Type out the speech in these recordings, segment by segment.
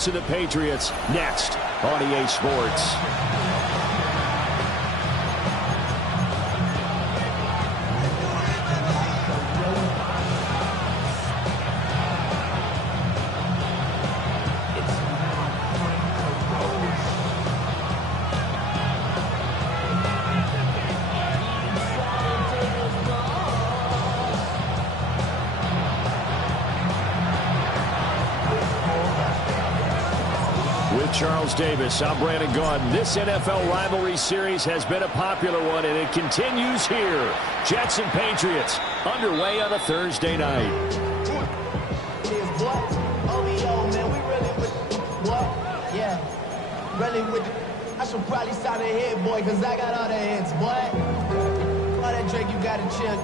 To the Patriots next on EA Sports. Charles Davis, I'm Brandon Gaudin. This NFL rivalry series has been a popular one, and it continues here. Jets and Patriots underway on a Thursday night. I should probably sign a hit, boy, because I got all the hits, boy. All that Drake, you got to chill.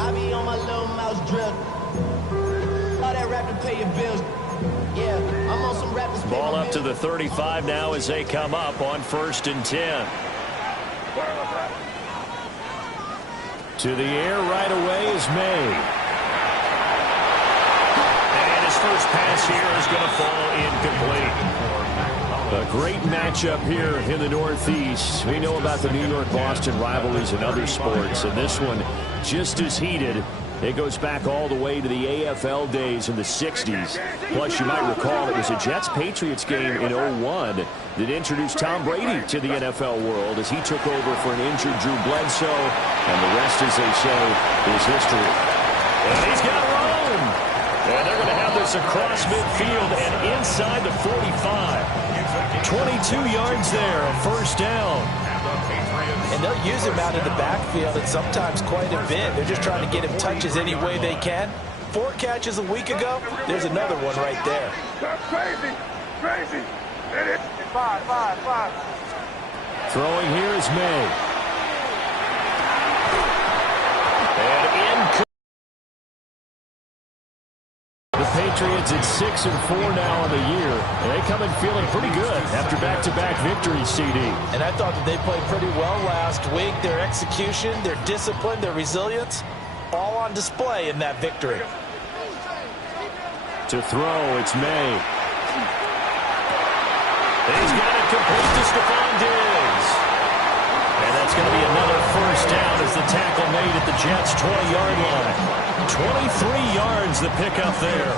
I be on my little mouse drill. All that rap to pay your bills. Yeah, I'm on some rappers. Ball up to the 35 now as they come up on 1st and 10. To the air right away is May. And his first pass here is going to fall incomplete. A great matchup here in the Northeast. We know about the New York-Boston rivalries in other sports, and this one just as heated. It goes back all the way to the AFL days in the 60s. Plus, you might recall it was a Jets-Patriots game in 01 that introduced Tom Brady to the NFL world as he took over for an injured Drew Bledsoe. And the rest, as they say, is history. And he's got room. And they're going to have this across midfield and inside the 45. 22 yards there, a first down. And they'll use him out in the backfield and sometimes quite a bit. They're just trying to get him touches any way they can. 4 catches a week ago. There's another one right there. Crazy. Five. Throwing here is May. And in. The Patriots at 6-4 now on the year. And they come in feeling pretty good after back-to-back victories, CD. And I thought that they played pretty well last week. Their execution, their discipline, their resilience, all on display in that victory. To throw, it's May. He's got it complete to Stephon Diggs. And that's going to be another first down as the tackle made at the Jets' 20-yard line. 23 yards the pickup there.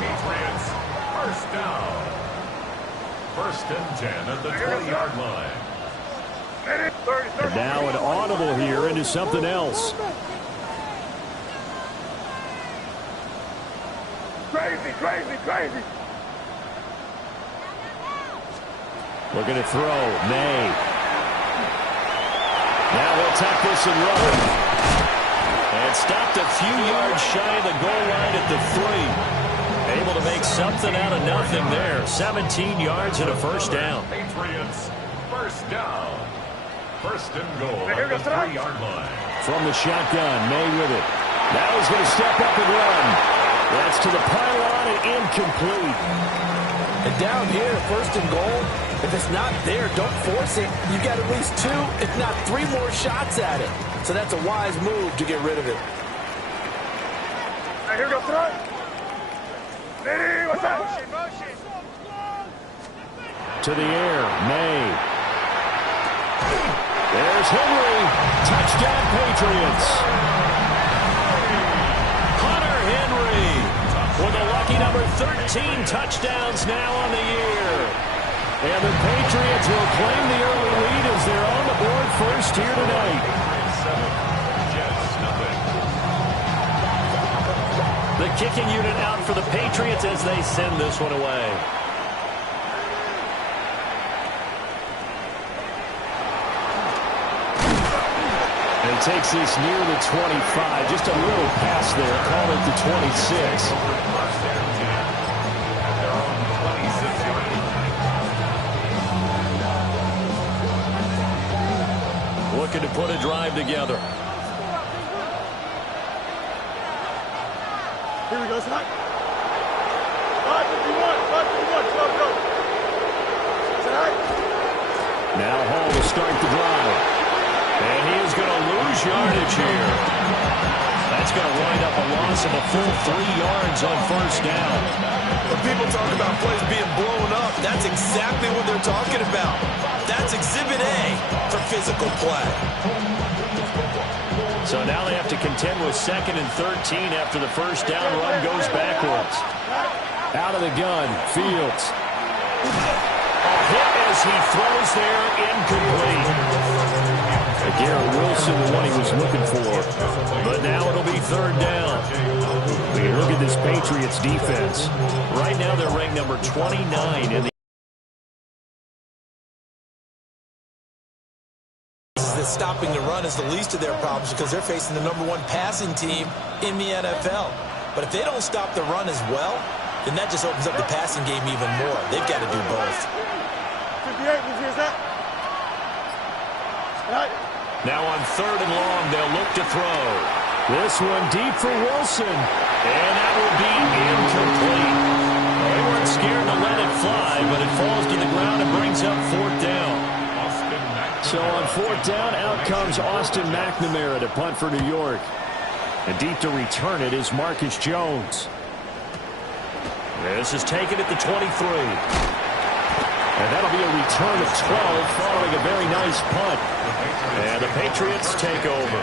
Patriots, first down. 1st and 10 at the 20-yard line. And now an audible here into something else. Crazy. Looking to throw. May. Now he'll tap this and run. And stopped a few yards shy of the goal line at the 3. Able to make something out of nothing there. 17 yards and a first down. Patriots, first down. 1st and goal at the 3-yard line. From the shotgun, May with it. Now he's going to step up and run. That's to the pylon and incomplete. And down here, 1st and goal, if it's not there, don't force it. You got at least 2, if not 3 more shots at it. So that's a wise move to get rid of it. Here we go, throw. Ready, what's that? To the air, May. There's Henry. Touchdown, Patriots. Hunter Henry with a lucky number 13 touchdowns now on the year. And the Patriots will claim the early lead as they're on the board first here tonight. The kicking unit out for the Patriots as they send this one away. And takes this near the 25. Just a little pass there. Call it the 26. Looking to put a drive together. Here we go, Scott. 551, 551, go. Now Hall to start the drive. And he is going to lose yardage here. That's going to wind up a loss of a full 3 yards on first down. When people talk about plays being blown up, that's exactly what they're talking about. That's Exhibit A for physical play. So now they have to contend with 2nd and 13 after the first down run goes backwards. Out of the gun, Fields. A hit as he throws there, incomplete. Garrett Wilson, the one he was looking for. But now it'll be 3rd down. When you look at this Patriots defense, right now they're ranked number 29 in the stopping the run is the least of their problems because they're facing the #1 passing team in the NFL. But if they don't stop the run as well, then that just opens up the passing game even more. They've got to do both. Now on 3rd and long, they'll look to throw. This one deep for Wilson. And that will be incomplete. They weren't scared to let it fly, but it falls to the ground and brings up 4th down. So on 4th down, out comes Austin McNamara to punt for New York. And deep to return it is Marcus Jones. This is taken at the 23. And that'll be a return of 12 following a very nice punt. And the Patriots take over.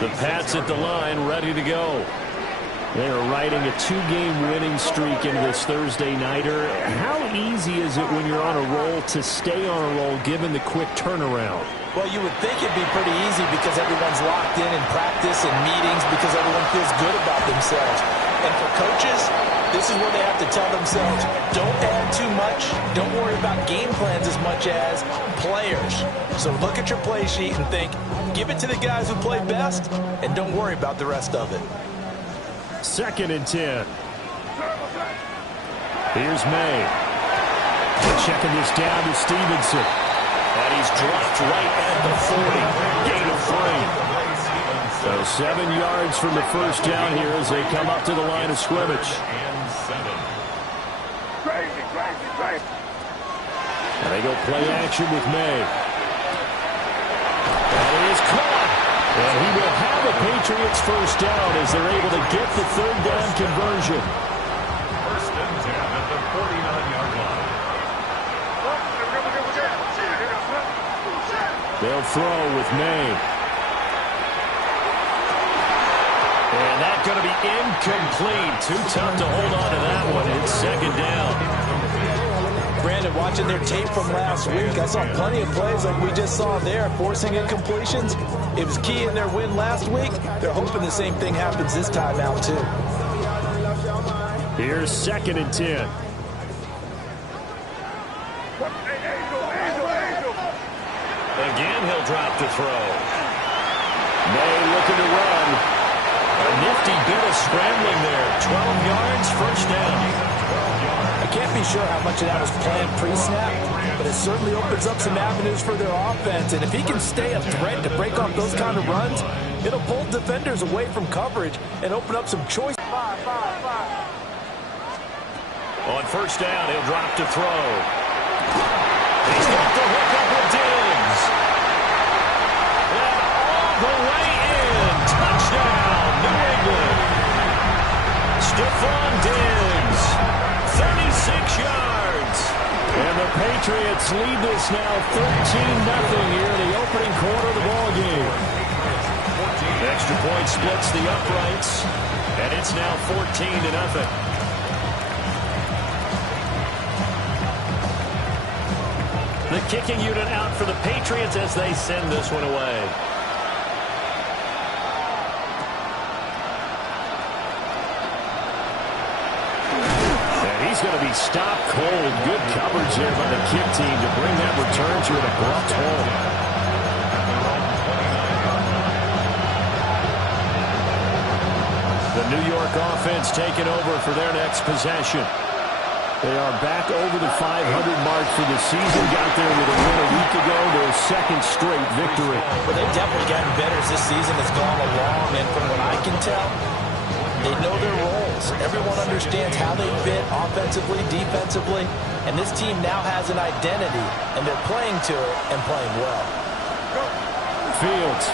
The Pats at the line, ready to go. They are riding a 2-game winning streak into this Thursday nighter. How easy is it when you're on a roll to stay on a roll given the quick turnaround? Well, you would think it'd be pretty easy because everyone's locked in practice and meetings because everyone feels good about themselves. And for coaches, this is where they have to tell themselves, don't add too much, don't worry about game plans as much as players. So look at your play sheet and think, give it to the guys who play best, and don't worry about the rest of it. 2nd and 10. Here's May. Checking this down to Stevenson. And he's dropped right at the 40. Gain of 3. So 7 yards from the first down here as they come up to the line of scrimmage. And they go play action with May. That is caught. And he will have a Patriots first down as they're able to get the 3rd down conversion. 1st and 10 at the 49-yard line. They'll throw with May. And that's going to be incomplete. Too tough to hold on to that one. It's 2nd down. Brandon, watching their tape from last week, I saw plenty of plays like we just saw there, forcing incompletions. It was key in their win last week. They're hoping the same thing happens this time out, too. Here's 2nd and 10. Again, he'll drop to throw. May looking to run. A nifty bit of scrambling there. 12 yards, first down. I can't be sure how much of that was planned pre-snap, but it certainly opens up some avenues for their offense. And if he can stay a threat to break off those kind of runs, it'll pull defenders away from coverage and open up some choice. On first down, he'll drop to throw. He's got the hook up with Diggs. And all the way in. Touchdown, New England. Stephon Diggs. 36 yards. And the Patriots lead this now 13-0 here in the opening quarter of the ball game. Extra point splits the uprights, and it's now 14-0. The kicking unit out for the Patriots as they send this one away. He's going to be stopped cold. Good coverage there by the kick team to bring that return to an abrupt halt. The New York offense taking over for their next possession. They are back over the 500 mark for the season. Got there with a win a week ago. Their 2nd straight victory. Well, they've definitely gotten better as this season has gone along. And from what I can tell, they know their roles. Everyone understands how they fit offensively, defensively, and this team now has an identity, and they're playing to it and playing well. Fields.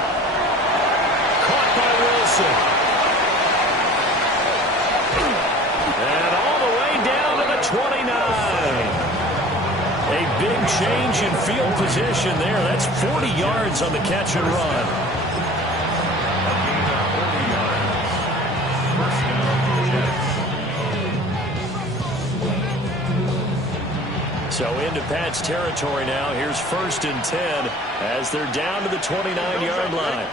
Caught by Wilson. And all the way down to the 29. A big change in field position there. That's 40 yards on the catch and run. A gain of 40 yards. First down, Jets. So into Pat's territory now. Here's 1st and 10 as they're down to the 29-yard line.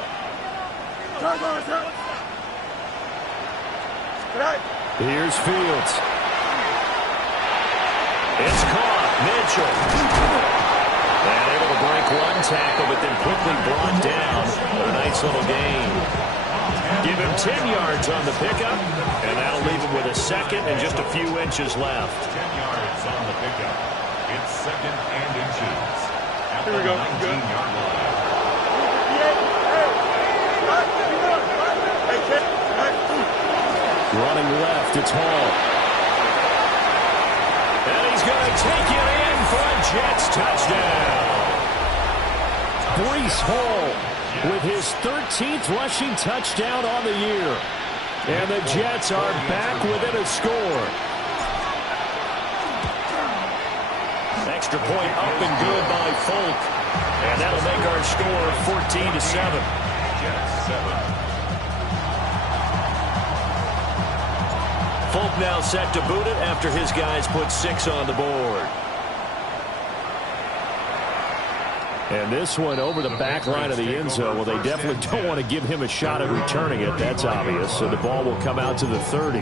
Here's Fields. It's caught. Mitchell. And able to break one tackle, but then quickly brought down. A nice little gain. Give him 10 yards on the pickup, and that'll leave him with a second and just a few inches left. 10 yards on the pickup. It's 2nd and inches. At Here we the go. 19-yard line. Running left, it's Hall. And he's going to take it in for a Jets touchdown. Breece Hall with his 13th rushing touchdown on the year. And the Jets are back within a score. Extra point up and good by Folk. And that'll make our score 14-7. Jets 7. Folk now set to boot it after his guys put 6 on the board. And this one over the back line of the end zone. Well, they definitely don't want to give him a shot at returning it. That's obvious. So the ball will come out to the 30.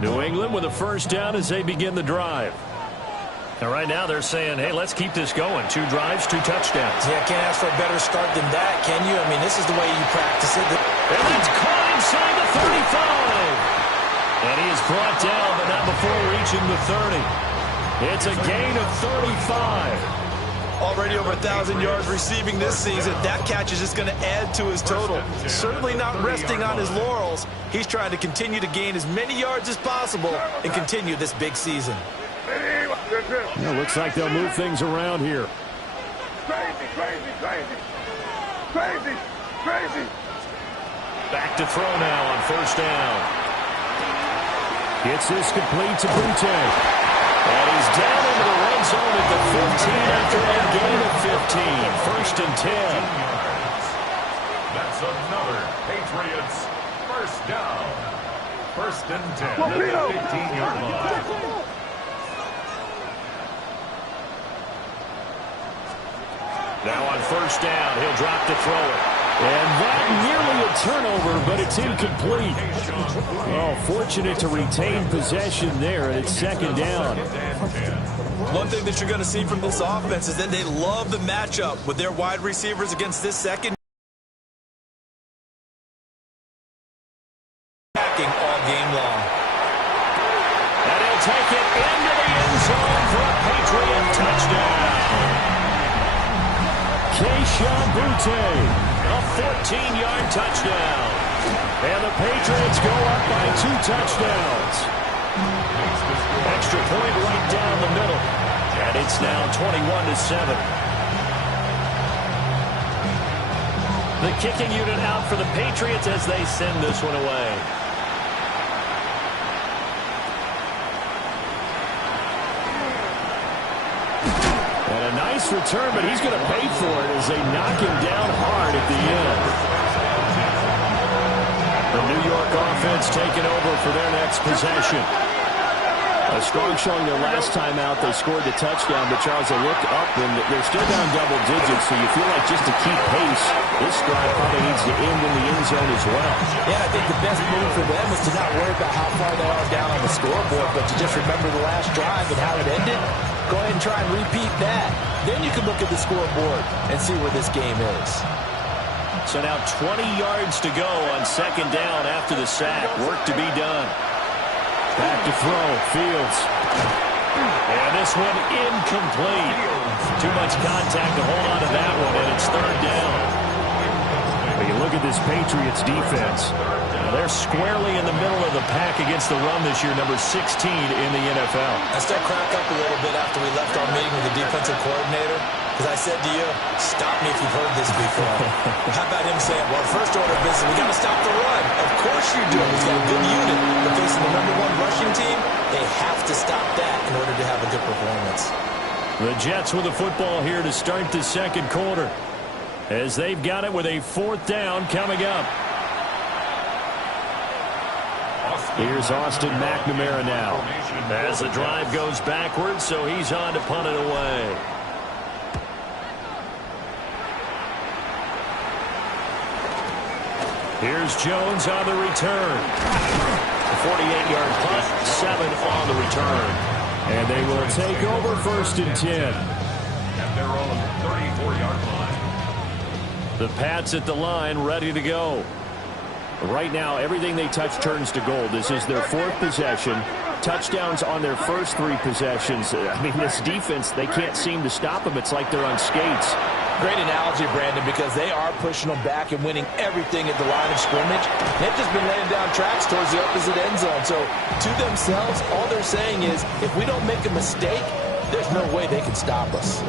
New England with a first down as they begin the drive. And right now they're saying, hey, let's keep this going. 2 drives, 2 touchdowns. Yeah, can't ask for a better start than that, can you? I mean, this is the way you practice it. And it's caught inside the 35. And he is brought down, but not before reaching the 30. It's a gain of 35. Already over 1,000 yards receiving this season. That catch is just going to add to his total. Certainly not resting on his laurels. He's trying to continue to gain as many yards as possible and continue this big season. Yeah, looks like they'll move things around here. Crazy. Back to throw now on first down. Gets this complete to Butte. And he's down into the red zone at the 15 after a gain of 15. 1st and 10. That's another Patriots first down. 1st and 10 at the 15-yard line. Now on first down, he'll drop to throw it. And that nearly a turnover, but it's incomplete. Oh, fortunate to retain possession there, and it's 2nd down. One thing that you're going to see from this offense is that they love the matchup with their wide receivers against this second. Attacking all game long. And he'll take it into the end zone for a Patriot touchdown. Keishawn Butte. A 14-yard touchdown. And the Patriots go up by 2 touchdowns. Extra point right down the middle. And it's now 21-7. The kicking unit out for the Patriots as they send this one away. And a nice return, but he's going to pay for it as they knock him down hard at the end. The New York offense taking over for their next possession. A strong showing their last time out. They scored the touchdown, but Charles, they looked up and they're still down double digits, so you feel like just to keep pace, this drive probably needs to end in the end zone as well. Yeah, I think the best move for them is to not worry about how far they are down on the scoreboard, but to just remember the last drive and how it ended. Go ahead and try and repeat that. Then you can look at the scoreboard and see where this game is. So now 20 yards to go on 2nd down after the sack. Work to be done. Back to throw, Fields. And this one incomplete. Too much contact to hold on to that one, and it's 3rd down. But you look at this Patriots defense. They're squarely in the middle of the pack against the run this year, number 16 in the NFL. I still crack up a little bit after we left our meeting with the defensive coordinator, because I said to you, stop me if you've heard this before. How about him saying, well, first order of business, we got to stop the run. Of course you do. He's got a good unit. But facing the #1 rushing team, they have to stop that in order to have a good performance. The Jets with the football here to start the second quarter, as they've got it with a 4th down coming up. Here's Austin McNamara now, as the drive goes backwards, so he's on to punt it away. Here's Jones on the return. 48-yard punt, 7 on the return. And they will take over 1st and 10. At their own 34-yard line. The Pats at the line, ready to go. Right now, everything they touch turns to gold. This is their 4th possession. Touchdowns on their first 3 possessions. I mean, this defense, they can't seem to stop them. It's like they're on skates. Great analogy, Brandon, because they are pushing them back and winning everything at the line of scrimmage. They've just been laying down tracks towards the opposite end zone. So, to themselves, all they're saying is, if we don't make a mistake, there's no way they can stop us.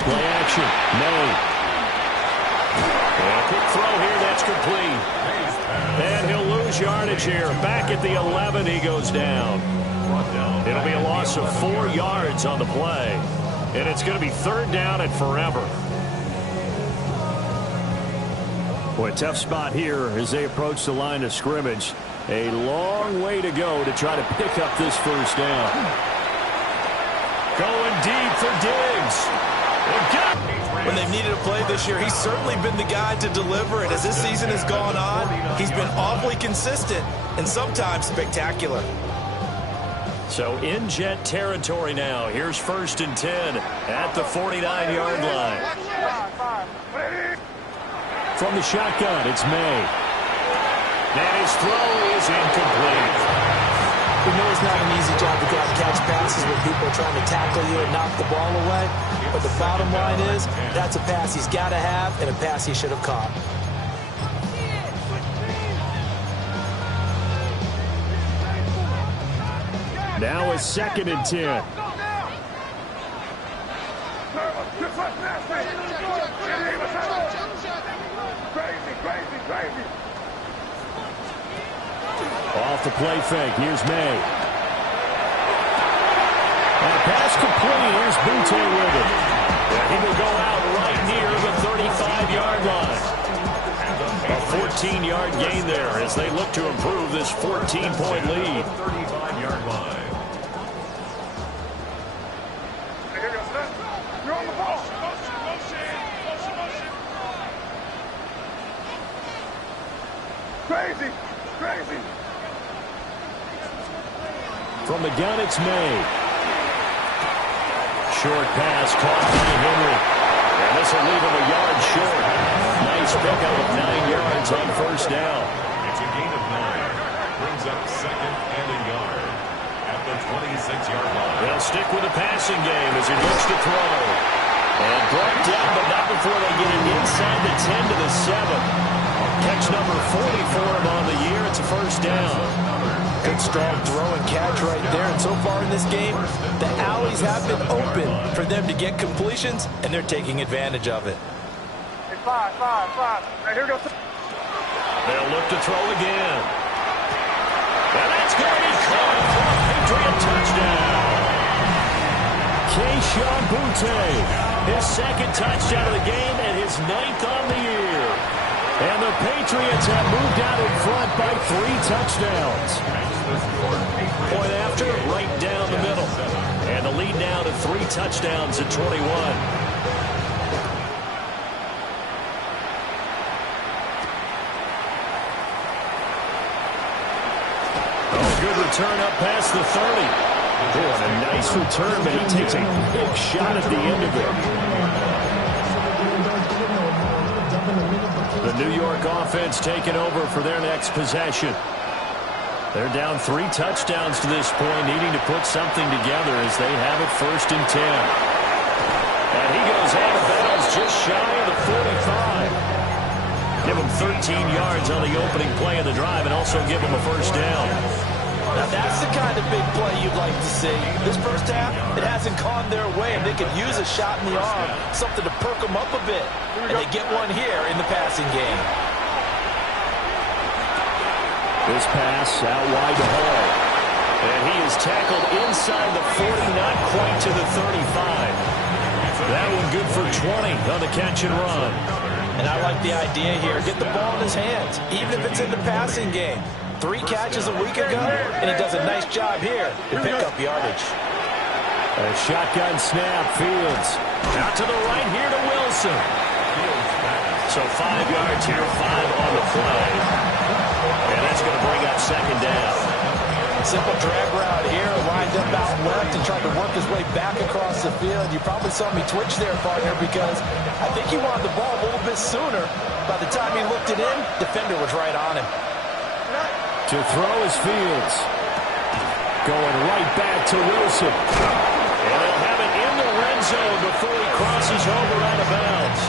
Play action. May. And a quick throw here. That's complete. And he'll lose yardage here. Back at the 11, he goes down. It'll be a loss of 4 yards on the play. And it's going to be 3rd down and forever. Boy, tough spot here as they approach the line of scrimmage. A long way to go to try to pick up this 1st down. Going deep for Diggs. When they've needed a play this year, he's certainly been the guy to deliver it. As this season has gone on, he's been awfully consistent and sometimes spectacular. So in Jet territory now. Here's 1st and 10 at the 49-yard line. From the shotgun, it's May. And his throw is incomplete. We know it's not an easy job to go out and catch passes when people are trying to tackle you and knock the ball away. But the bottom line is, that's a pass he's got to have and a pass he should have caught. Now it's 2nd and 10. Crazy. Off the play fake. Here's May. And a pass complete. Here's Butte with it. And he will go out right near the 35-yard line. A 14-yard gain there as they look to improve this 14-point lead. 35-yard line. You're on the ball. Crazy. From the gun, it's May. Short pass caught by Henry. And this will leave him a yard short. Nice pickup of 9 yards on 1st down. It's a gain of 9. Brings up 2nd and a yard at the 26-yard line. They'll stick with the passing game as he looks to throw. And brought down, but not before they get it inside the 10 to the 7. Catch number 40 for him on the year. It's a 1st down. Good strong throw and catch right there. And so far in this game, the alleys have been open for them to get completions, and they're taking advantage of it. Hey, five. Hey, here goes. They'll look to throw again. And that's going to be caught for a Patriot touchdown. Keyshawn Butte, his 2nd touchdown of the game and his 9th on the year. And the Patriots have moved out in front by 3 touchdowns. Point after, right down the middle. And the lead now to 3 touchdowns at 21. Oh, good return up past the 30. Boy, a nice return, but he takes a big shot at the end of it. New York offense taking over for their next possession. They're down 3 touchdowns to this point, needing to put something together as they have it 1st and 10. And he goes out of bounds just shy of the 45. Give him 13 yards on the opening play of the drive and also give him a 1st down. Now that's the kind of big play you'd like to see. This first half, it hasn't gone their way, and they could use a shot in the arm, something to perk them up a bit. And they get one here in the passing game. This pass out wide to Hall. And he is tackled inside the 40, not quite to the 35. That one good for 20 on the catch and run. And I like the idea here. Get the ball in his hands, even if it's in the passing game. 3 catches a week ago, and he does a nice job here to pick up yardage. A shotgun snap, Fields. Out to the right here to Wilson. So 5 yards here, 5 on the play. And that's going to bring up 2nd down. Simple drag route here, lined up out left and tried to work his way back across the field. You probably saw me twitch there, partner, because I think he wanted the ball a little bit sooner. By the time he looked it in, defender was right on him. To throw is Fields. Going right back to Wilson. And they'll have it in the red zone before he crosses over out of bounds.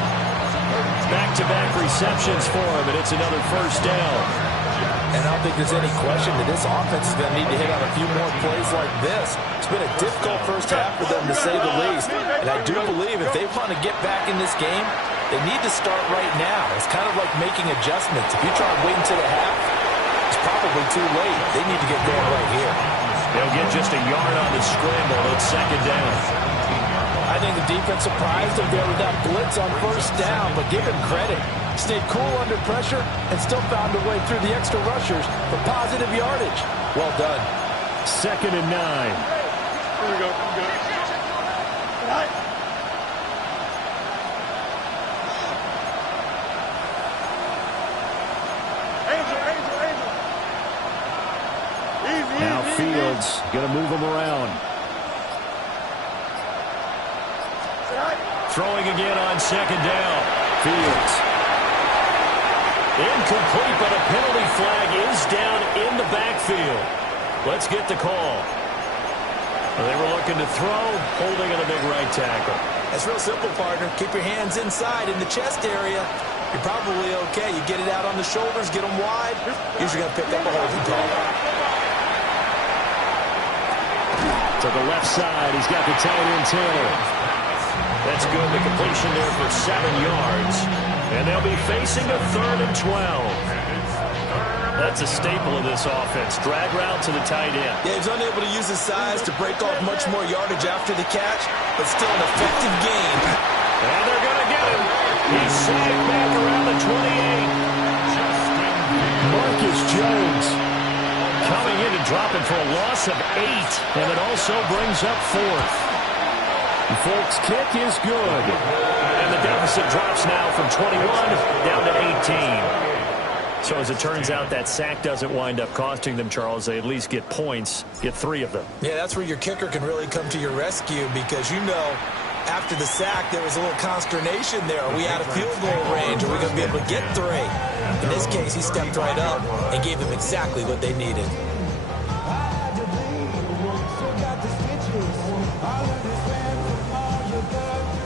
Back-to-back receptions for him, and it's another 1st down. And I don't think there's any question that this offense is going to need to hit on a few more plays like this. It's been a difficult first half for them, to say the least. And I do believe if they want to get back in this game, they need to start right now. It's kind of like making adjustments. If you try to wait until the half, it's probably too late. They need to get going right here. They'll get just a yard on the scramble. It's 2nd down. I think the defense surprised them there with that blitz on 1st down, but give him credit. Stayed cool under pressure and still found a way through the extra rushers for positive yardage. Well done. 2nd and 9. Here we go. Angel. Now Fields going to move him around. Throwing again on 2nd down. Fields. Incomplete, but a penalty flag is down in the backfield. Let's get the call. They were looking to throw, holding on a big right tackle. That's real simple, partner. Keep your hands inside in the chest area. You're probably okay. You get it out on the shoulders, get them wide. Usually going to pick up a holding call. To the left side, he's got the tight end Taylor. That's good. The completion there for 7 yards. And they'll be facing a 3rd and 12. That's a staple of this offense. Drag route to the tight end. Yeah, he's unable to use his size to break off much more yardage after the catch, but still an effective game. And they're going to get him. He's sagged back around the 28. Marcus Jones coming in and dropping for a loss of 8. And it also brings up 4th. Folks, kick is good. And the deficit drops now from 21 down to 18. So as it turns out, that sack doesn't wind up costing them, Charles. They at least get points, get 3 of them. Yeah, that's where your kicker can really come to your rescue because, you know, after the sack, there was a little consternation there. Are we out of field goal range? Are we going to be able to get 3? In this case, he stepped right up and gave them exactly what they needed.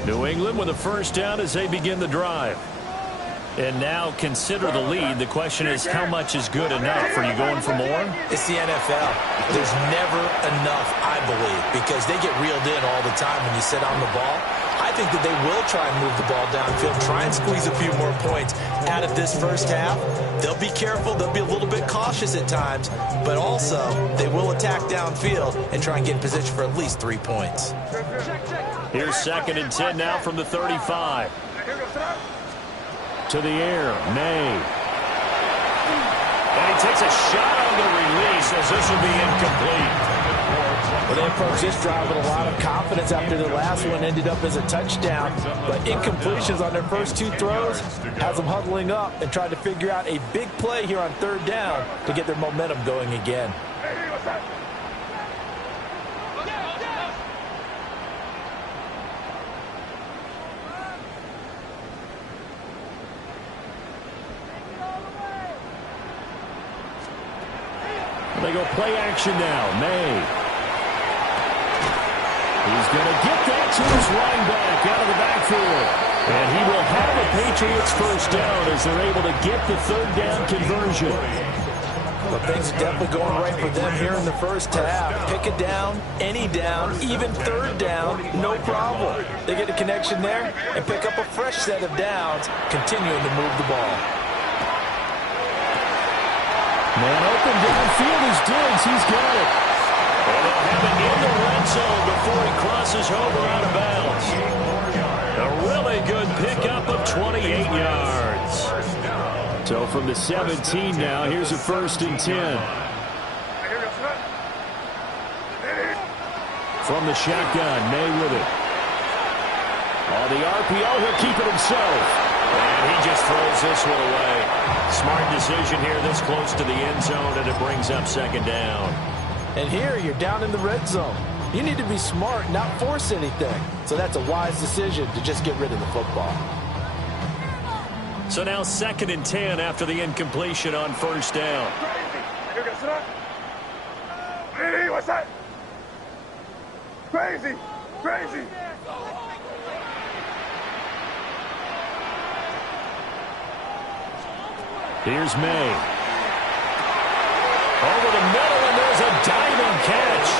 New England with a 1st down as they begin the drive. And now consider the lead. The question is, how much is good enough? Are you going for more? It's the NFL. There's never enough, I believe, because they get reeled in all the time when you sit on the ball. I think that they will try and move the ball downfield, try and squeeze a few more points out of this first half. They'll be careful. They'll be a little bit cautious at times, but also they will attack downfield and try and get in position for at least 3 points. Here's 2nd and 10 now from the 35. To the air, May. And he takes a shot on the release as this will be incomplete. Well, they approached this drive with a lot of confidence after the last one ended up as a touchdown. But incompletions on their first 2 throws has them huddling up and trying to figure out a big play here on 3rd down to get their momentum going again. They go play action now. May. He's going to get that to his running back out of the backfield. And he will have the Patriots first down as they're able to get the third down conversion. Well, things are definitely going right for them here in the first half. Pick a down, any down, even third down, no problem. They get a connection there and pick up a fresh set of downs, continuing to move the ball. Man open downfield is Diggs. He's got it. And they'll have it in the red zone before he crosses over out of bounds. A really good pickup of 28 yards. So from the 17 now, here's a 1st and 10. From the shotgun, May with it. On the RPO, he'll keep it himself. And he just throws this one away. Smart decision here this close to the end zone, and it brings up 2nd down. And here, you're down in the red zone. You need to be smart, not force anything. So that's a wise decision to just get rid of the football. So now 2nd and 10 after the incompletion on 1st down. Hey, what's that? Crazy, crazy. Here's May. Over the middle, and there's a diving catch.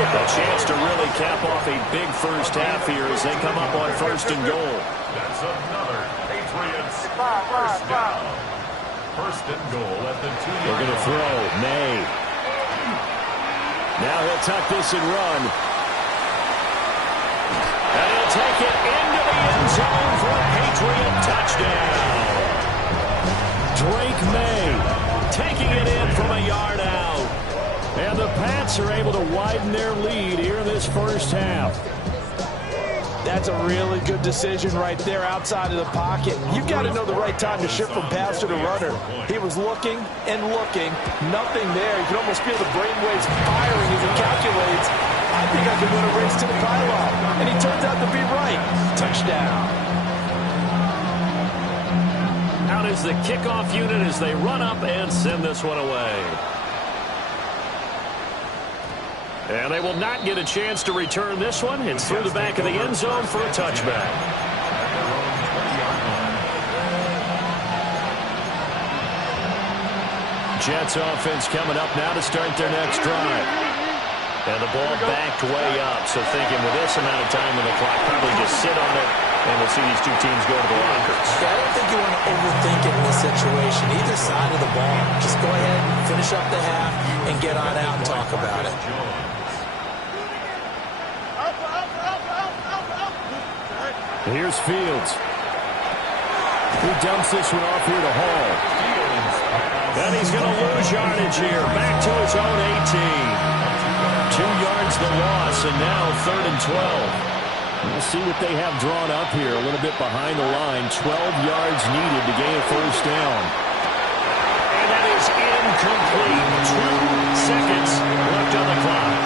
A chance to really cap off a big first half here as they come up on 1st and goal. That's another Patriots first down. 1st and goal at the 2-yard line. They're going to throw. May. Now he'll tuck this and run. And he'll take it into the end zone for a Patriot touchdown. Drake May taking it in from a yard out. And the Pats are able to widen their lead here in this first half. That's a really good decision right there outside of the pocket. You've got to know the right time to shift from passer to runner. He was looking and looking. Nothing there. You can almost feel the brainwaves firing as he calculates. I think I can win a race to the pylon. And he turns out to be right. Touchdown. Out is the kickoff unit as they run up and send this one away. And they will not get a chance to return this one. It's through the back of the end zone for a touchback. Jets offense coming up now to start their next drive. And the ball backed way up. So thinking with this amount of time on the clock, probably just sit on it, and we'll see these two teams go to the lockers. Yeah, I don't think you want to overthink it in this situation. Either side of the ball. Just go ahead, finish up the half, and get on out and talk about it. Here's Fields. He dumps this one off here to Hall. And he's going to lose yardage here. Back to his own 18. 2 yards the loss, and now 3rd and 12. We'll see what they have drawn up here. A little bit behind the line. 12 yards needed to gain a first down. And that is incomplete. 2 seconds left on the clock.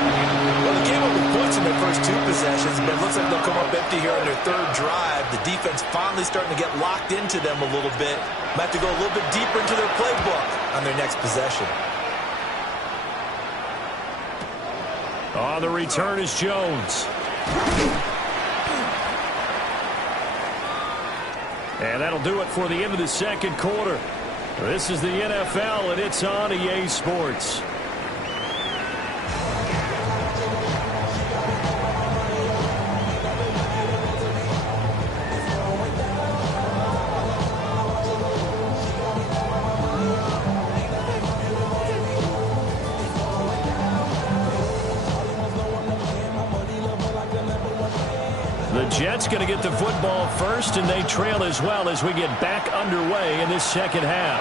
Well, the game over points in their first 2 possessions, but it looks like they'll come up empty here on their 3rd drive. The defense finally starting to get locked into them a little bit. Might have to go a little bit deeper into their playbook on their next possession. On the return is Jones. And that'll do it for the end of the 2nd quarter. This is the NFL, and it's on EA Sports. The Jets going to get the football first, and they trail as well as we get back underway in this 2nd half.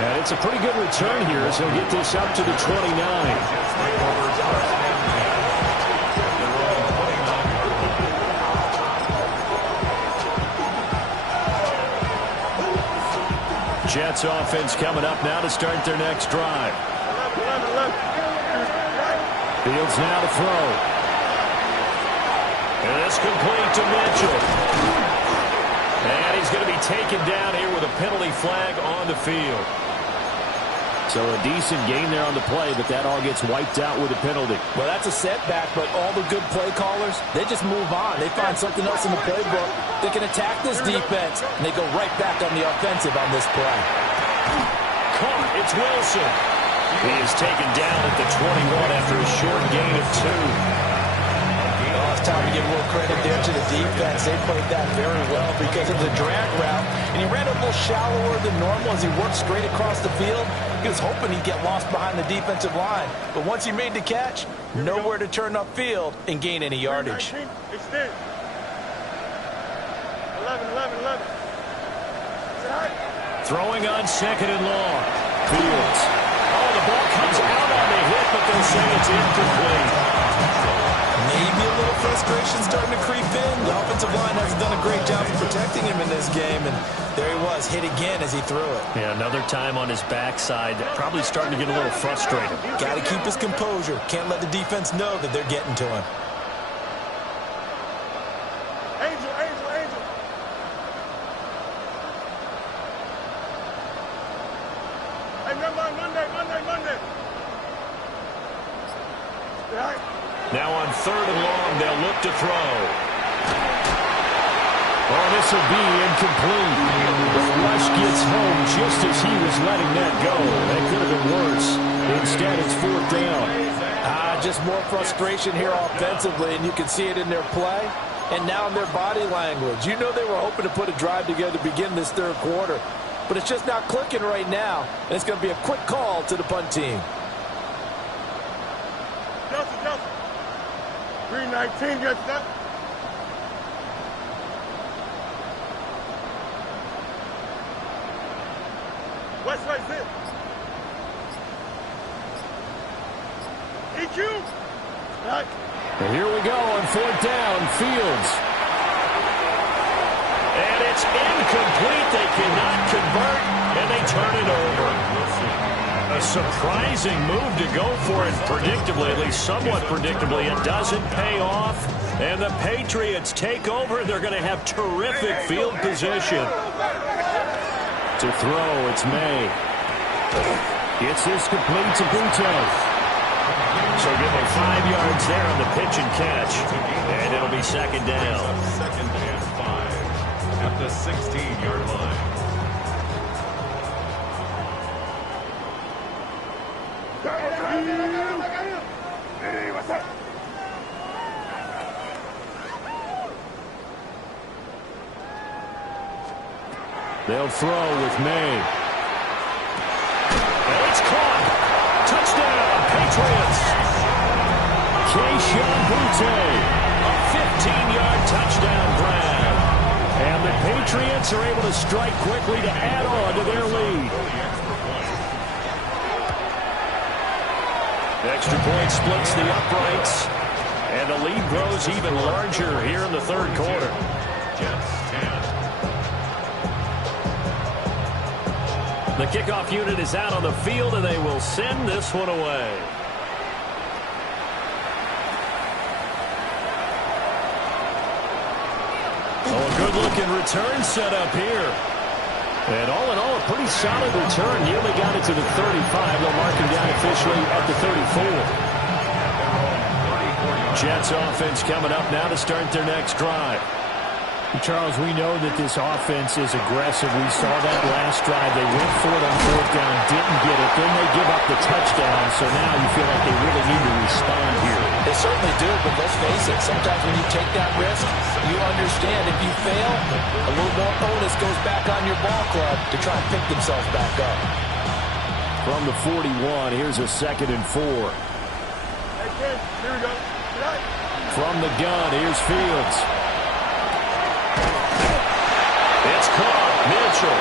And it's a pretty good return here as he'll get this up to the 29. Jets offense coming up now to start their next drive. Fields now to throw. And it's complete to Mitchell. And he's going to be taken down here with a penalty flag on the field. So a decent gain there on the play, but that all gets wiped out with a penalty. Well, that's a setback, but all the good play callers, they just move on. They find something else in the playbook. They can attack this defense, and they go right back on the offensive on this play. Caught. It's Wilson. He is taken down at the 21 after a short gain of 2. Oh, it's time to give a little credit there to the defense. They played that very well because of the drag route. And he ran a little shallower than normal as he worked straight across the field. He was hoping he'd get lost behind the defensive line. But once he made the catch, nowhere to turn upfield and gain any yardage. 19, extend. 11. Throwing on 2nd and long. Fields. Oh, the ball comes out on the hit, but they'll say it's incomplete. Maybe a little frustration starting to creep in. The offensive line hasn't done a great job of protecting him in this game, and there he was, hit again as he threw it. Yeah, another time on his backside, probably starting to get a little frustrated. Got to keep his composure. Can't let the defense know that they're getting to him. Angel. Hey, Monday. Yeah. Now on 3rd and long, they'll look to throw. Oh, this will be incomplete. The rush gets home just as he was letting that go. That could have been worse. Instead, it's 4th down. Just more frustration here offensively, and you can see it in their play and now in their body language. You know they were hoping to put a drive together to begin this 3rd quarter, but it's just not clicking right now, and it's going to be a quick call to the punt team. Justin. 319 gets that. West right there. EQ. Right. And here we go on 4th down. Fields. And it's incomplete. They cannot convert, and they turn it over. A surprising move to go for it predictably, at least somewhat predictably. It doesn't pay off, and the Patriots take over. They're going to have terrific field position. To throw, it's May. It's this complete to Butte. So give him 5 yards there on the pitch and catch, and it'll be 2nd down. 2nd and 5 at the 16-yard line. Hey, what's up? They'll throw with May. And it's caught. Touchdown, Patriots. Keyshawn Butte. A 15-yard touchdown grab. And the Patriots are able to strike quickly to add on to their lead. The extra point splits the uprights, and the lead grows even larger here in the 3rd quarter. The kickoff unit is out on the field, and they will send this one away. Oh, a good-looking return set up here. And all in all, a pretty solid return. Nearly got it to the 35. They'll mark him down officially at the 34. Jets offense coming up now to start their next drive. Charles, we know that this offense is aggressive. We saw that last drive. They went for it on 4th down, didn't get it. Then they give up the touchdown. So now you feel like they really need to respond here. They certainly do, but let's face it, sometimes when you take that risk, you understand if you fail, a little more onus goes back on your ball club to try and pick themselves back up. From the 41, here's a 2nd and 4. Hey, kid, here we go. Right. From the gun, here's Fields. It's caught. Mitchell.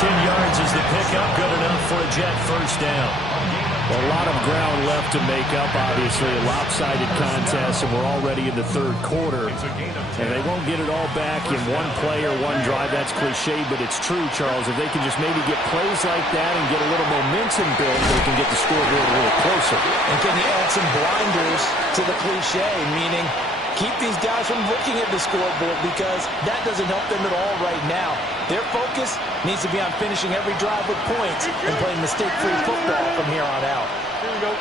10 yards is the pickup. Good enough for a Jet 1st down. A lot of ground left to make up, obviously. A lopsided contest, and we're already in the 3rd quarter. And they won't get it all back in one play or one drive. That's cliche, but it's true, Charles. If they can just maybe get plays like that and get a little momentum built, they can get the scoreboard a little closer. And can you add some blinders to the cliche, meaning Keep these guys from looking at the scoreboard because that doesn't help them at all right now. Their focus needs to be on finishing every drive with points and playing mistake-free football from here on out. Here we go.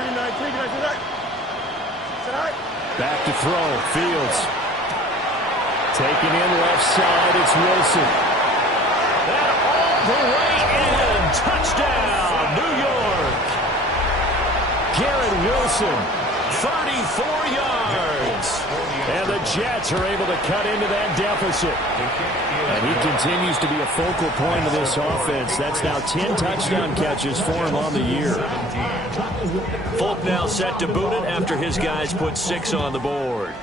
3-19, can I do that? Tonight? Back to throw. Fields. Taken in left side. It's Wilson. And all the way in. Touchdown, New York. Garrett Wilson, 34 yards. And the Jets are able to cut into that deficit. And he continues to be a focal point of this offense. That's now 10 touchdown catches for him on the year. Folk now set to boot it after his guys put 6 on the board.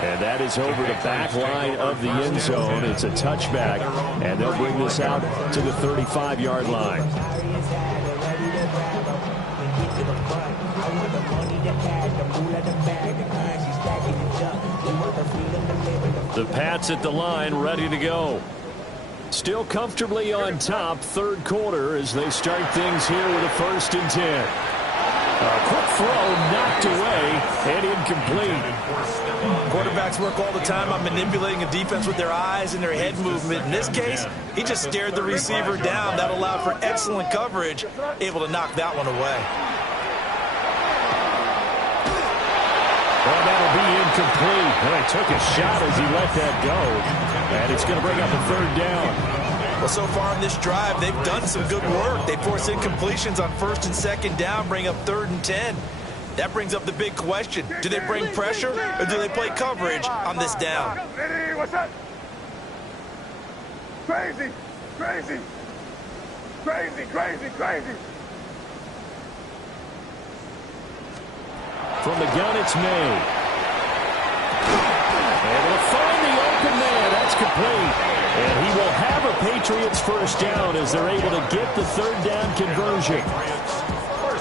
And that is over the back line of the end zone. It's a touchback, and they'll bring this out to the 35-yard line. The Pats at the line, ready to go. Still comfortably on top, third quarter, as they start things here with a 1st and 10. A quick throw knocked away and incomplete. Quarterbacks work all the time on manipulating a defense with their eyes and their head movement. In this case, he just stared the receiver down. That allowed for excellent coverage, able to knock that one away. Well, that'll be incomplete. And he took a shot as he let that go. And it's going to bring up a 3rd down. Well, so far in this drive, they've done some good work. They force incompletions on 1st and 2nd down, bring up 3rd and 10. That brings up the big question. Do they bring pressure or do they play coverage on this down? What's that? Crazy, crazy, crazy, crazy, crazy. From the gun, it's May. Able to find the open man. That's complete. And he will have a Patriots 1st down as they're able to get the 3rd down conversion.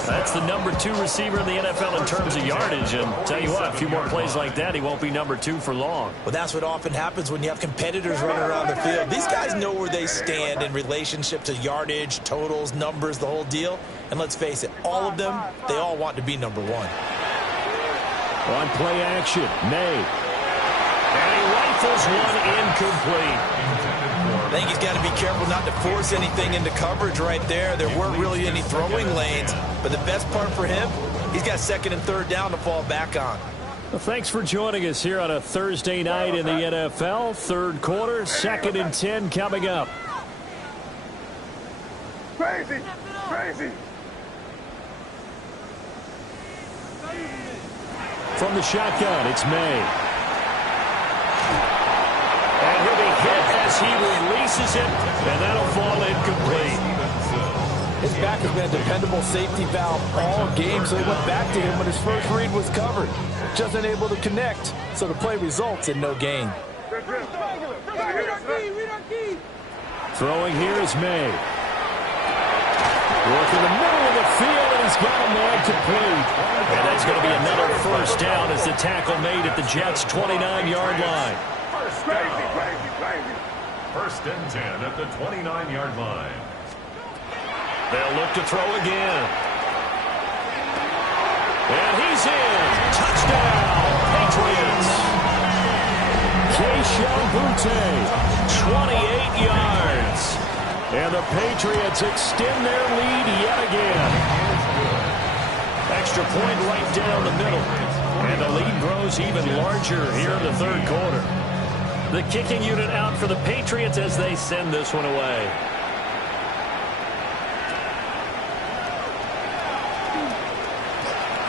That's the number 2 receiver in the NFL in terms of yardage. And tell you what, a few more plays like that, he won't be number 2 for long. Well, that's what often happens when you have competitors running around the field. These guys know where they stand in relationship to yardage, totals, numbers, the whole deal. And let's face it, all of them, they all want to be number 1. On play action, May. And he rifles one incomplete. I think he's got to be careful not to force anything into coverage right there. There weren't really any throwing lanes. But the best part for him, he's got 2nd and 3rd down to fall back on. Well, thanks for joining us here on a Thursday night in the NFL. 3rd quarter, 2nd and 10 coming up. Crazy, crazy. From the shotgun, it's May. And he'll be hit as he releases it, and that'll fall incomplete. His back has been a dependable safety valve all game, so he went back to him when his first read was covered. Just unable to connect, so the play results in no gain. Throwing here is May. Work in the middle of the field, and he's got a man complete. And that's going to be another 1st down as the tackle made at the Jets' 29-yard line. Crazy, crazy, crazy. 1st and 10 at the 29-yard line. They'll look to throw again. And he's in. Touchdown, Patriots. hub2, 28 yards. And the Patriots extend their lead yet again. Extra point right down the middle. And the lead grows even larger here in the 3rd quarter. The kicking unit out for the Patriots as they send this one away.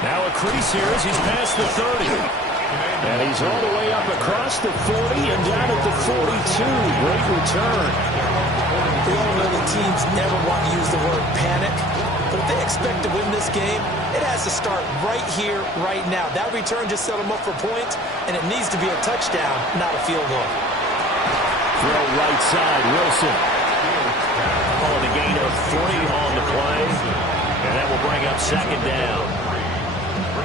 Now a crease here as he's past the 30. And he's all the way up across the 40 and down at the 42. Great return. We all know the teams never want to use the word panic. But if they expect to win this game, it has to start right here, right now. That return just set them up for points, and it needs to be a touchdown, not a field goal. Throw right side, Wilson. Calling a gain of 3 on the play. And that will bring up 2nd down.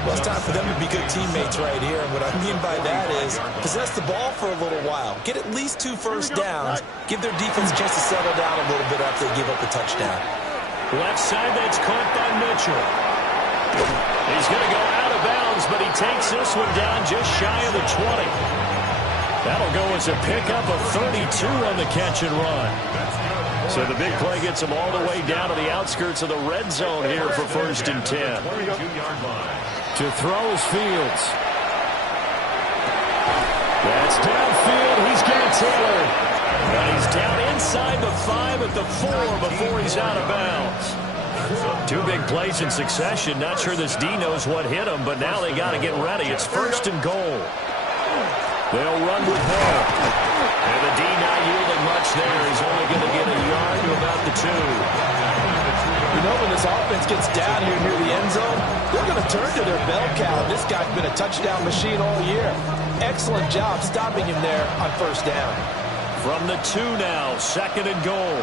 Well, it's time for them to be good teammates right here. And what I mean by that is possess the ball for a little while. Get at least 2 first downs. Give their defense a chance to settle down a little bit after they give up the touchdown. Left side, that's caught by Mitchell. He's going to go out of bounds, but he takes this one down just shy of the 20. That'll go as a pickup of 32 on the catch and run. So the big play gets him all the way down to the outskirts of the red zone here for 1st and 10. To throw is Fields. That's downfield. He's got Taylor. And he's down inside the 5 at the 4 before he's out of bounds. 2 big plays in succession. Not sure this D knows what hit him, but now they got to get ready. It's 1st and goal. They'll run with Hall. And the D not yielding much there. He's only going to get a yard to about the 2. You know, when this offense gets down here near the end zone, they're going to turn to their bell cow. This guy's been a touchdown machine all year. Excellent job stopping him there on 1st down. From the 2 now, 2nd and goal.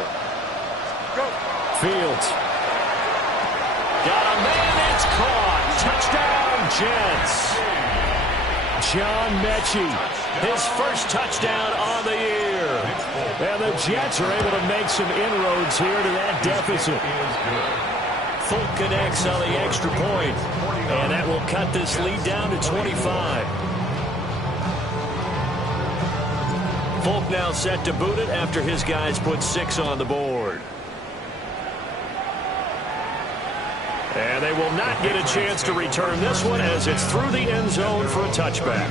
Fields. Got a man, it's caught. Touchdown, Jets. John Mechie, his first touchdown on the year. And the Jets are able to make some inroads here to that deficit. Folk connects on the extra point. And that will cut this lead down to 25. Folk now set to boot it after his guys put 6 on the board. And they will not get a chance to return this one as it's through the end zone for a touchback.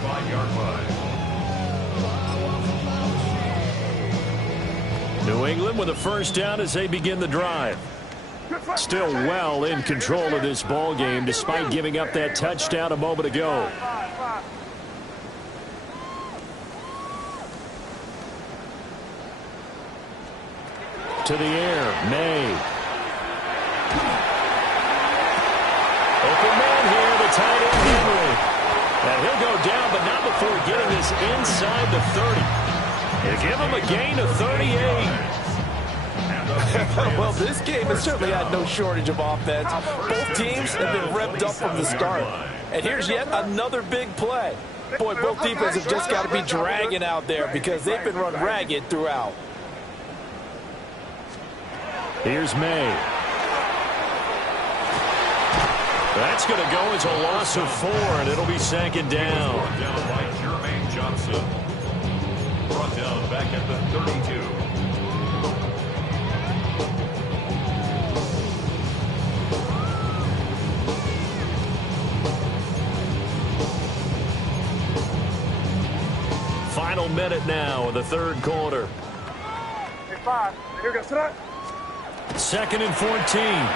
New England with a 1st down as they begin the drive. Still well in control of this ball game despite giving up that touchdown a moment ago. To the air, May. Open man here, the tight end, Henry. And he'll go down, but not before getting this inside the 30. You give him a gain of 38. Well, this game has certainly had no shortage of offense. Both teams have been revved up from the start. And here's yet another big play. Boy, both defenses have just got to be dragging out there because they've been run ragged throughout. Here's May. That's going to go as a loss of 4, and it'll be 2nd down. Brought down by Jermaine Johnson. Brought down back at the 32. Final minute now of the 3rd quarter. Hey, 5. Here goes tonight. 2nd and 14.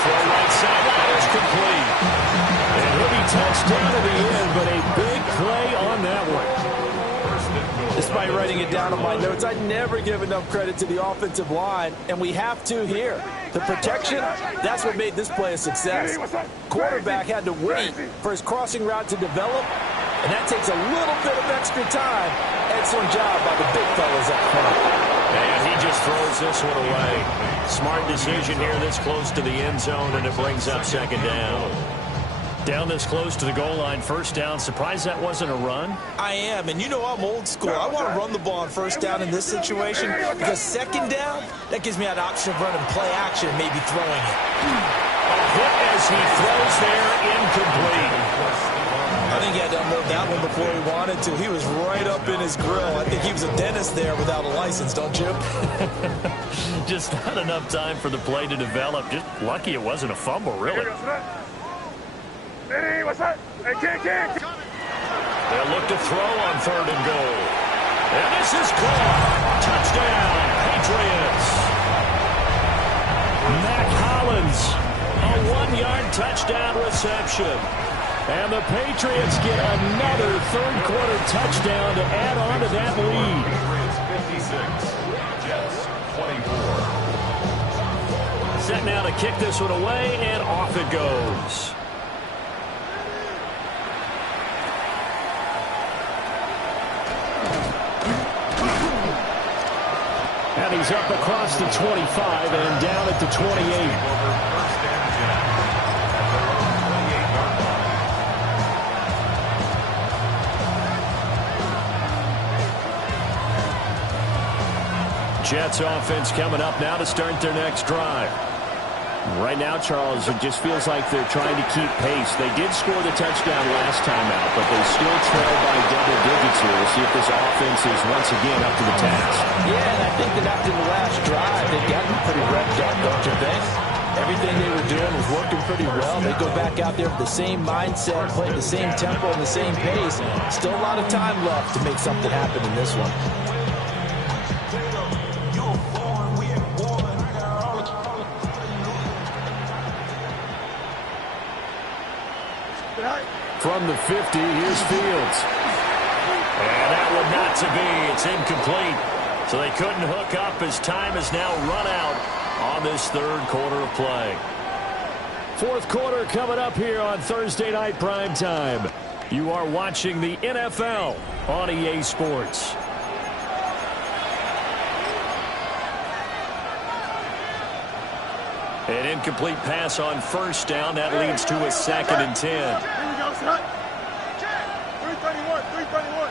Throw right sideline is complete. And he'll be touched down to the end, but a big play on that one. Despite writing it down on my notes, I never give enough credit to the offensive line, and we have to here. The protection, that's what made this play a success. Quarterback had to wait for his crossing route to develop, and that takes a little bit of extra time. Excellent job by the big fellas up front. And he just throws this one away. Smart decision here this close to the end zone, and it brings up 2nd down. Down this close to the goal line, 1st down. Surprised that wasn't a run? I am, and you know I'm old school. I want to run the ball on 1st down in this situation because 2nd down, that gives me an option of running play action, maybe throwing it. A hit as he throws there, incomplete. I think he had to unload that one before he wanted to. He was right up in his grill. I think he was a dentist there without a license, don't you? Just not enough time for the play to develop. Just lucky it wasn't a fumble, really. Hey, what's that? Hey, kid. They'll look to throw on 3rd and goal. And this is caught. Touchdown, Patriots. Mac Hollins, a 1-yard touchdown reception. And the Patriots get another 3rd quarter touchdown to add on to that lead. Patriots 56, Jets 24. Set now to kick this one away, and off it goes. And he's up across the 25 and down at the 28. Jets offense coming up now to start their next drive. Right now, Charles, it just feels like they're trying to keep pace. They did score the touchdown last time out, but they still trail by double digits here. We'll see if this offense is once again up to the task. Yeah, and I think that after the last drive, they've gotten pretty revved up, don't you think? Everything they were doing was working pretty well. They go back out there with the same mindset, playing the same tempo and the same pace. Still a lot of time left to make something happen in this one. From the 50, here's Fields. And that one not to be. It's incomplete. So they couldn't hook up as time is now run out on this third quarter of play. Fourth quarter coming up here on Thursday Night Primetime. You are watching the NFL on EA Sports. An incomplete pass on first down. That leads to a 2nd and 10. Here we go, son. 331, 331.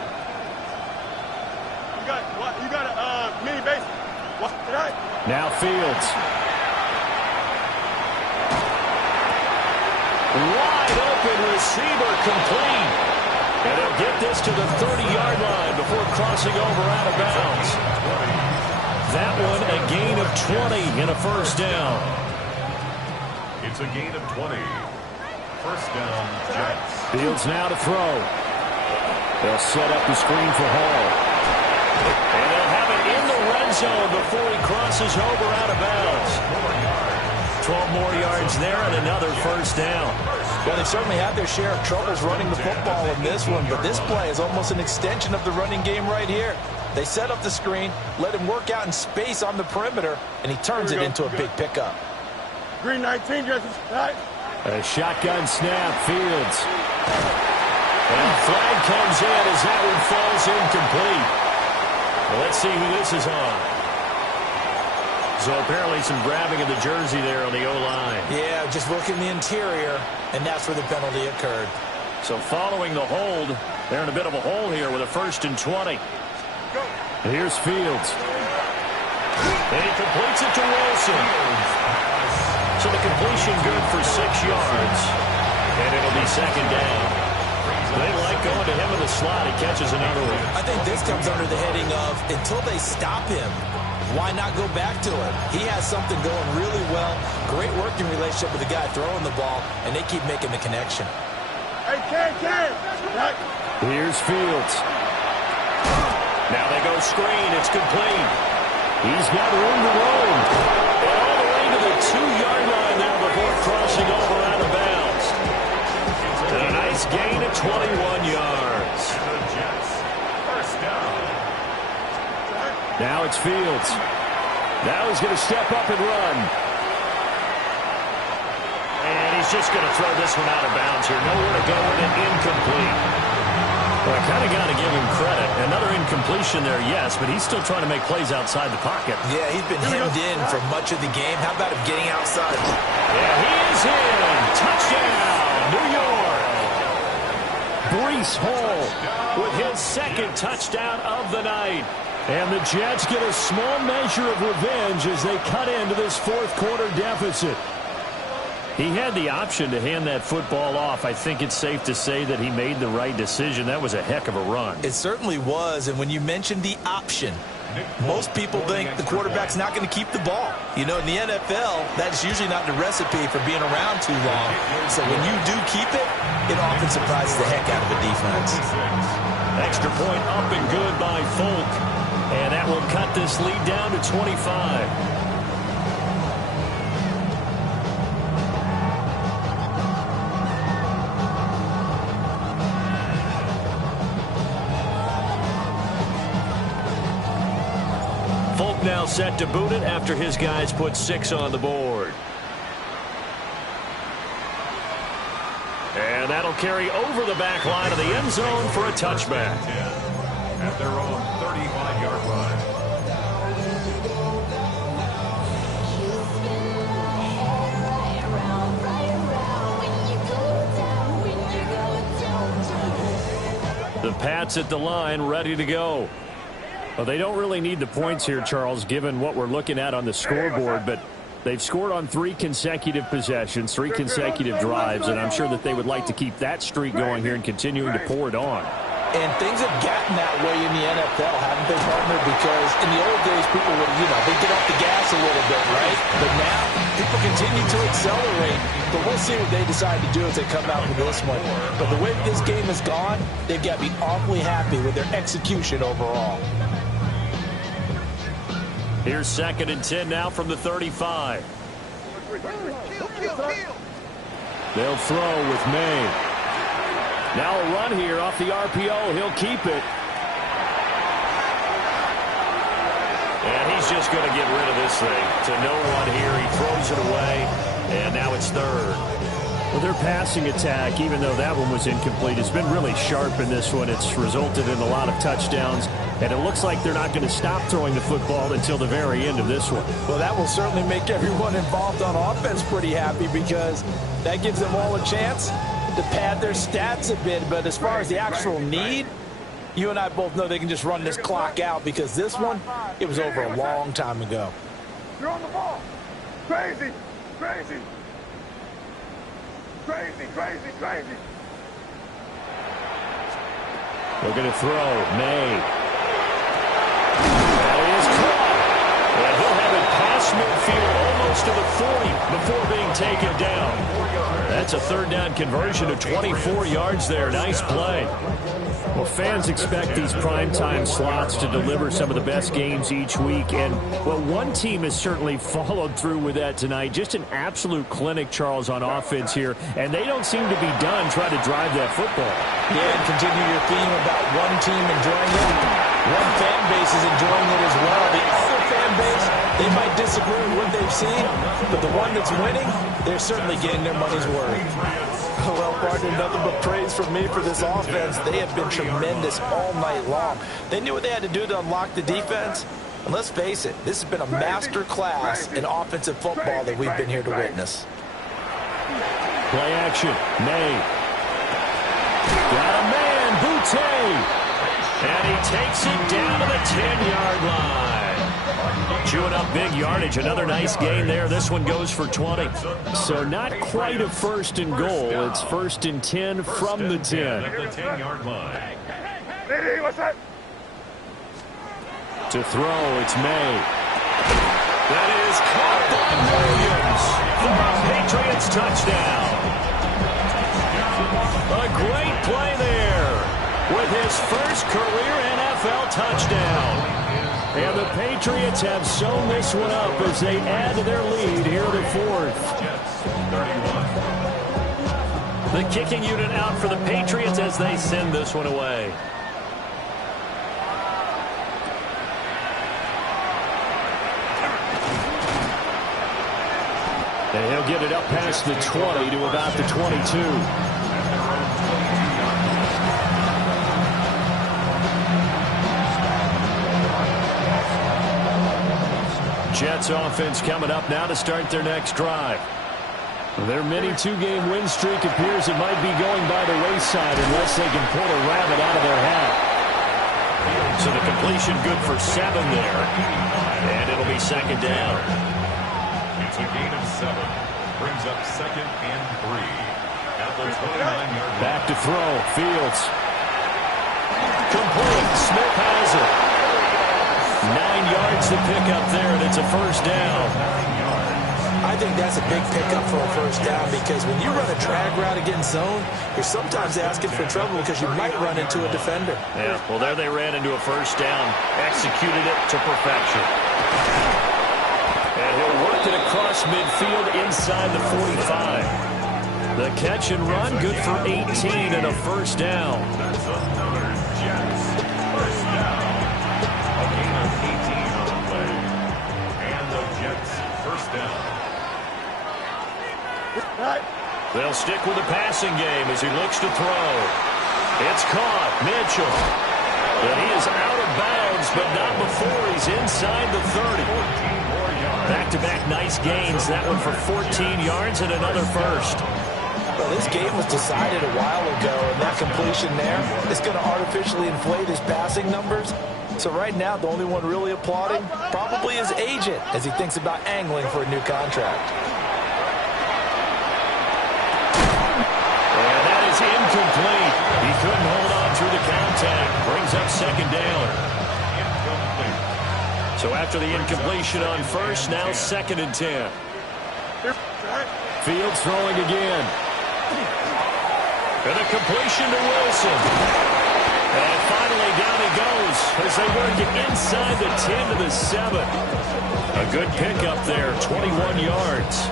You got a mini base. Watch tonight. Now Fields. Wide open receiver complete. And they'll get this to the 30-yard line before crossing over out of bounds. That one a gain of 20 and a first down. It's a gain of 20. First down, Jets. Fields now to throw. They'll set up the screen for Hall. And they'll have it in the red zone before he crosses over out of bounds. 12 more yards there and another first down. Well, they certainly had their share of troubles running the football in this one, but this play is almost an extension of the running game right here. They set up the screen, let him work out in space on the perimeter, and he turns it into a big pickup. Green 19, Jesse. Right. A shotgun snap, Fields. And flag comes in as that one falls incomplete. Well, let's see who this is on. So apparently some grabbing of the jersey there on the O-line. Yeah, just working the interior, and that's where the penalty occurred. So following the hold, they're in a bit of a hole here with a 1st and 20. Here's Fields. And he completes it to Wilson. So the completion good for 6 yards. And it'll be 2nd down. They like going to him in the slot. He catches another one. I think this comes under the heading of, until they stop him, why not go back to him? He has something going really well. Great working relationship with the guy throwing the ball, and they keep making the connection. Hey, Ken. Right. Here's Fields. Now they go screen. It's complete. He's got room to roam. All the way to the 2-yard line there before crossing over out of bounds. And a nice gain of 21 yards. First down. Now it's Fields. Now he's going to step up and run. And he's just going to throw this one out of bounds here. Nowhere to go with it. Incomplete. Well, I kind of got to give him credit. Another incompletion there, yes, but he's still trying to make plays outside the pocket. Yeah, he's been hemmed in for much of the game. How about him getting outside? Yeah, he is in. Touchdown, New York. Breece Hall with his 2nd touchdown of the night. And the Jets get a small measure of revenge as they cut into this 4th quarter deficit. He had the option to hand that football off. I think it's safe to say that he made the right decision. That was a heck of a run. It certainly was, and when you mentioned the option, most people think the quarterback's not going to keep the ball. You know, in the NFL, that's usually not the recipe for being around too long. So when you do keep it, it often surprises the heck out of a defense. Extra point up and good by Folk. And that will cut this lead down to 25. Folk now set to boot it after his guys put 6 on the board. And that'll carry over the back line of the end zone for a touchback. At their own 35-yard line. The Pats at the line ready to go. Well, they don't really need the points here, Charles, given what we're looking at on the scoreboard, but they've scored on 3 consecutive possessions, 3 consecutive drives, and I'm sure that they would like to keep that streak going here and continuing to pour it on. And things have gotten that way in the NFL, haven't they, partner? Because in the old days, people would, they get off the gas a little bit, right? But now, people continue to accelerate. But we'll see what they decide to do as they come out with this one. But the way this game has gone, they've got to be awfully happy with their execution overall. Here's 2nd and 10 now from the 35. They'll throw with May. Now a run here off the RPO. He'll keep it. And he's just going to get rid of this thing to no one here. He throws it away, and now it's 3rd. Well, their passing attack, even though that one was incomplete, has been really sharp in this one. It's resulted in a lot of touchdowns, and it looks like they're not going to stop throwing the football until the very end of this one. Well, that will certainly make everyone involved on offense pretty happy because that gives them all a chance to pad their stats a bit. But as far as the actual need, you and I both know they can just run this clock out because this one, it was over a long time ago. You're on the ball. Crazy. Crazy. Crazy, crazy, crazy. They're going to throw. May. That is caught. And he'll have it past midfield almost to the 40 before being taken down. That's a 3rd down conversion of 24 yards there. Nice play. Well, fans expect these primetime slots to deliver some of the best games each week. And, well, one team has certainly followed through with that tonight. Just an absolute clinic, Charles, on offense here. And they don't seem to be done trying to drive that football. Yeah, and continue your theme about one team enjoying it. One fan base is enjoying it as well. The other fan base, they might disagree with what they've seen, but the one that's winning, they're certainly getting their money's worth. Well, partner, nothing but praise from me for this offense. They have been tremendous all night long. They knew what they had to do to unlock the defense. And let's face it, this has been a master class in offensive football that we've been here to witness. Play action. May. Got a man. Boutte. And he takes it down to the 10-yard line. Chewing up big yardage. Another nice gain there. This one goes for 20. So not quite a 1st and goal. It's 1st and 10 from the 10. At the 10-yard line. Lady, what's that? To throw, it's May. That is caught by Williams for a Patriots touchdown. A great play there with his first career NFL touchdown. And the Patriots have sewn this one up as they add to their lead here in the 4th. The kicking unit out for the Patriots as they send this one away. And he'll get it up past the 20 to about the 22. Jets offense coming up now to start their next drive. Their mini 2-game win streak appears it might be going by the wayside unless they can pull a rabbit out of their hat. So the completion good for 7 there. And it'll be 2nd down. It's a gain of 7. Brings up 2nd and 3. At the 29-yard line. Back to throw. Fields. Complete. Smith has it. 9 yards to pick up there, and it's a 1st down. I think that's a big pickup for a 1st down because when you run a drag route against zone, you're sometimes asking for trouble because you might run into a defender. Yeah, well, there they ran into a 1st down, executed it to perfection. And he'll work it across midfield inside the 45. The catch and run, good for 18 and a 1st down. That's another Jets 1st down. A gain of 18 on the play. And the Jets 1st down. They'll stick with the passing game as he looks to throw. It's caught. Mitchell. And he is out of bounds, but not before he's inside the 30. Back-to-back nice gains. That one for 14 yards and another 1st. Well, this game was decided a while ago, and that completion there is going to artificially inflate his passing numbers. So right now, the only one really applauding probably his agent as he thinks about angling for a new contract. And that is incomplete. He couldn't hold on through the contact. Brings up second down. So after the incompletion on first, now 2nd and 10. Fields throwing again. And a completion to Wilson. And finally down he goes as they work it inside the 10 to the 7. A good pickup there, 21 yards.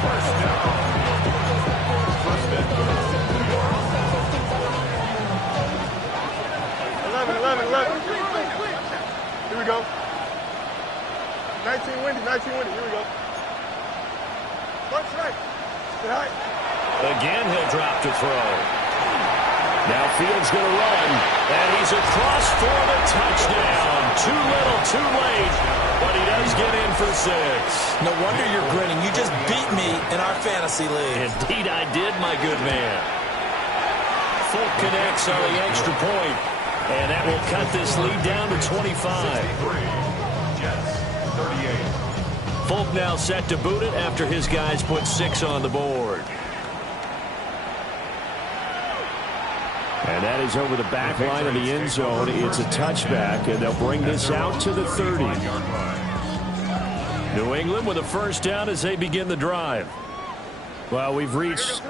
First down. 11. Here we go. 19 windy. Here we go. What's right? Again, he'll drop to throw. Now Fields going to run, and he's across for the touchdown. Too little, too late, but he does get in for 6. No wonder you're grinning. You just beat me in our fantasy league. Indeed I did, my good man. Folk connects on the extra point, and that will cut this lead down to 25. Jets, 38. Folk now set to boot it after his guys put 6 on the board. And that is over the back line of the end zone. It's a touchback, and they'll bring this out to the 30. New England with a first down as they begin the drive. Well, we've reached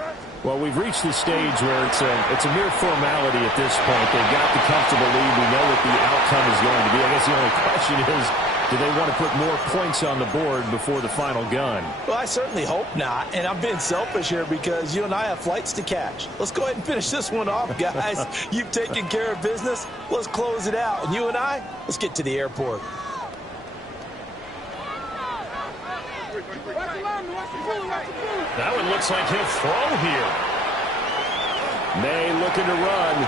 the stage where it's a mere formality at this point. They've got the comfortable lead. We know what the outcome is going to be. I guess the only question is, do they want to put more points on the board before the final gun? Well, I certainly hope not, and I'm being selfish here because you and I have flights to catch. Let's go ahead and finish this one off, guys. You've taken care of business. Let's close it out. And you and I, let's get to the airport. That one looks like he'll throw here. May looking to run.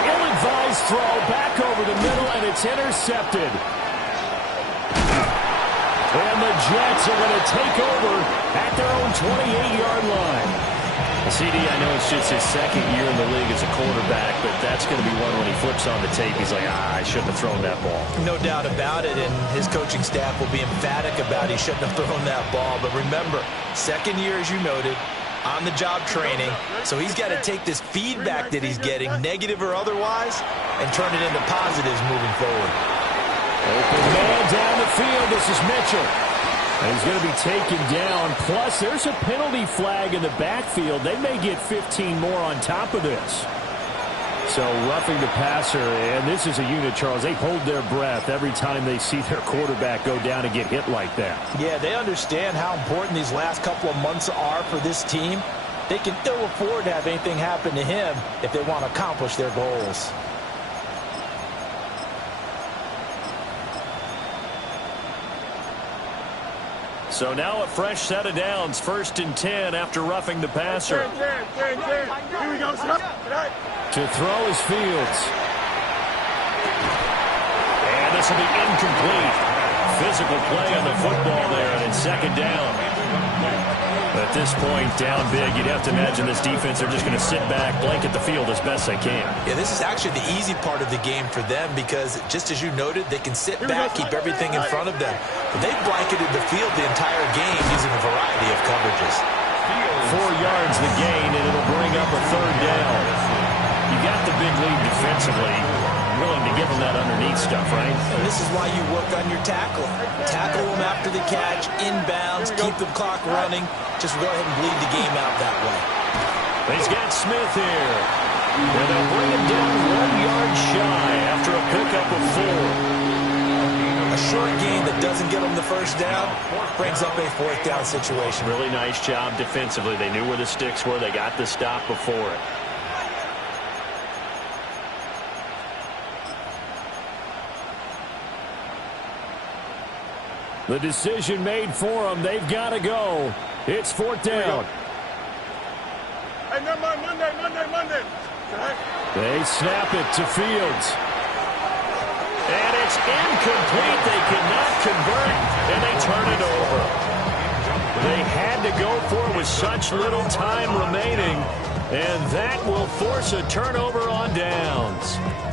Ill-advised throw back over the middle, and it's intercepted. And the Jets are going to take over at their own 28-yard line. CD, I know it's just his second year in the league as a quarterback, but that's going to be one when he flips on the tape. He's like, I shouldn't have thrown that ball. No doubt about it, and his coaching staff will be emphatic about he shouldn't have thrown that ball. But remember, second year, as you noted, on-the-job training, so he's got to take this feedback that he's getting, negative or otherwise, and turn it into positives moving forward. Open man down the field. This is Mitchell. And he's going to be taken down. Plus, there's a penalty flag in the backfield. They may get 15 more on top of this. So roughing the passer, and this is a unit, Charles. They hold their breath every time they see their quarterback go down and get hit like that. Yeah, they understand how important these last couple of months are for this team. They can ill afford to have anything happen to him if they want to accomplish their goals. So now a fresh set of downs, 1st and 10 after roughing the passer. 10. Here we go, sir. To throw is Fields. And this will be incomplete. Physical play on the football there, and it's 2nd down. At this point, down big, you'd have to imagine this defense are just going to sit back, blanket the field as best they can. Yeah, this is actually the easy part of the game for them because, just as you noted, they can sit back, keep everything in front of them. But they've blanketed the field the entire game using a variety of coverages. 4 yards the gain, and it'll bring up a 3rd down. You got the big lead defensively. Willing to give them that underneath stuff, right? And this is why you work on your tackling. Tackle them after the catch, inbounds, keep the clock running. Just go ahead and bleed the game out that way. He's got Smith here. And they'll bring him down 1 yard shy after a pickup of 4. A short gain that doesn't get them the first down brings up a 4th down situation. Really nice job defensively. They knew where the sticks were. They got the stop before it. The decision made for them. They've got to go. It's 4th down. Hey, never mind. Monday. They snap it to Fields. And it's incomplete. They cannot convert, and they turn it over. They had to go for it with such little time remaining, and that will force a turnover on downs.